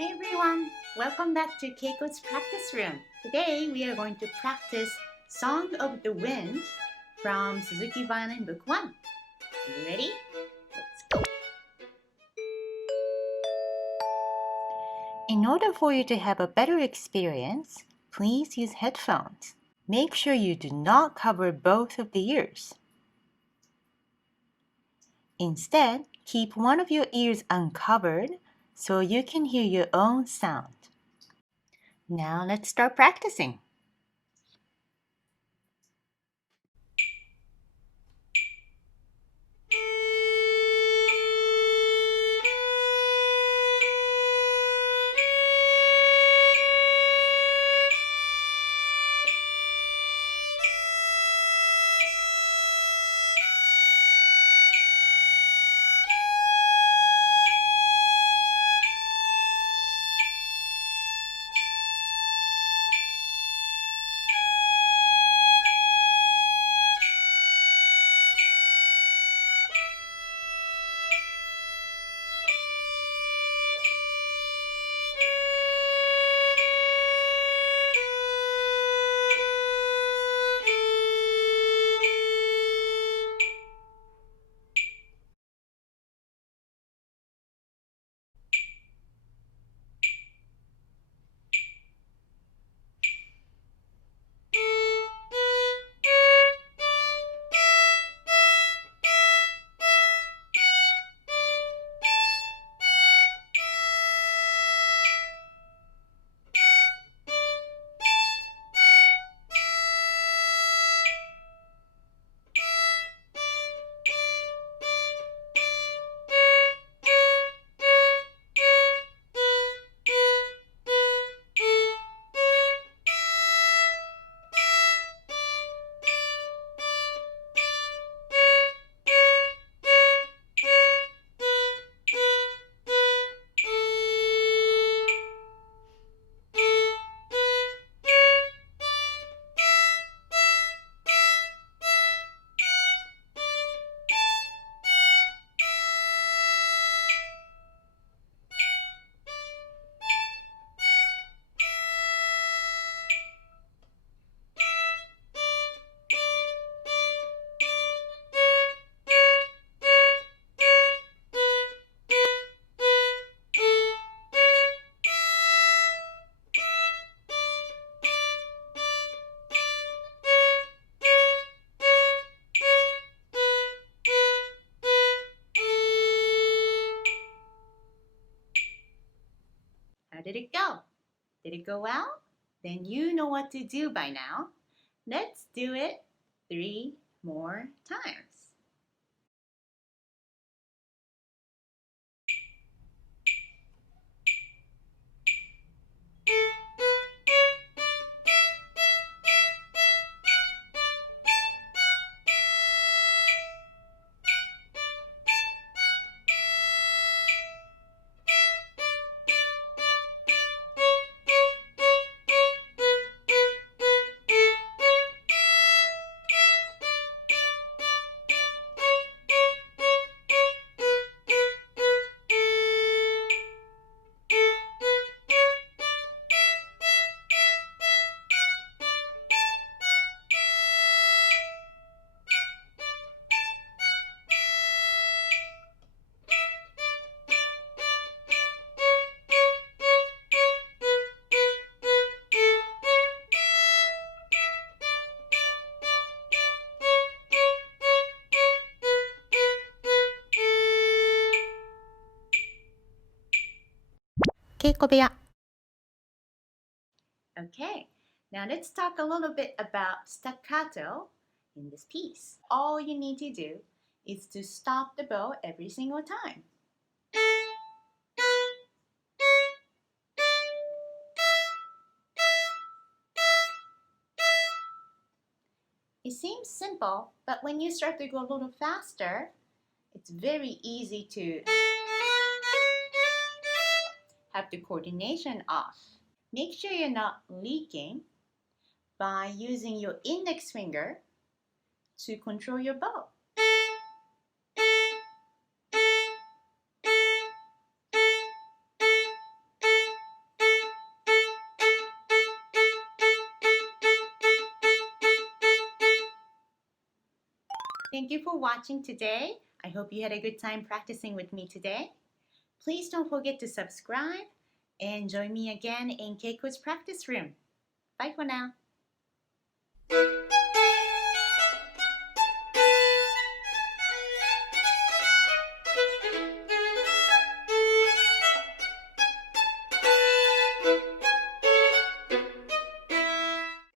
Hi everyone, welcome back to Keiko's practice room. Today we are going to practice Song of the Wind from Suzuki Violin Book 1. Are you ready? Let's go! In order for you to have a better experience, please use headphones. Make sure you do not cover both of the ears. Instead, keep one of your ears uncovered so you can hear your own sound. Now let's start practicing. How did it go? Did it go well? Then you know what to do by now. Let's do it 3 more times. Keiko 部屋. Okay, now let's talk a little bit about staccato in this piece. All you need to do is to stop the bow every single time. It seems simple, but when you start to go a little faster, it's very easy to have the coordination off. Make sure you're not leaking by using your index finger to control your bow. Thank you for watching today. I hope you had a good time practicing with me today. Please don't forget to subscribe and join me again in Keiko's practice room. Bye for now.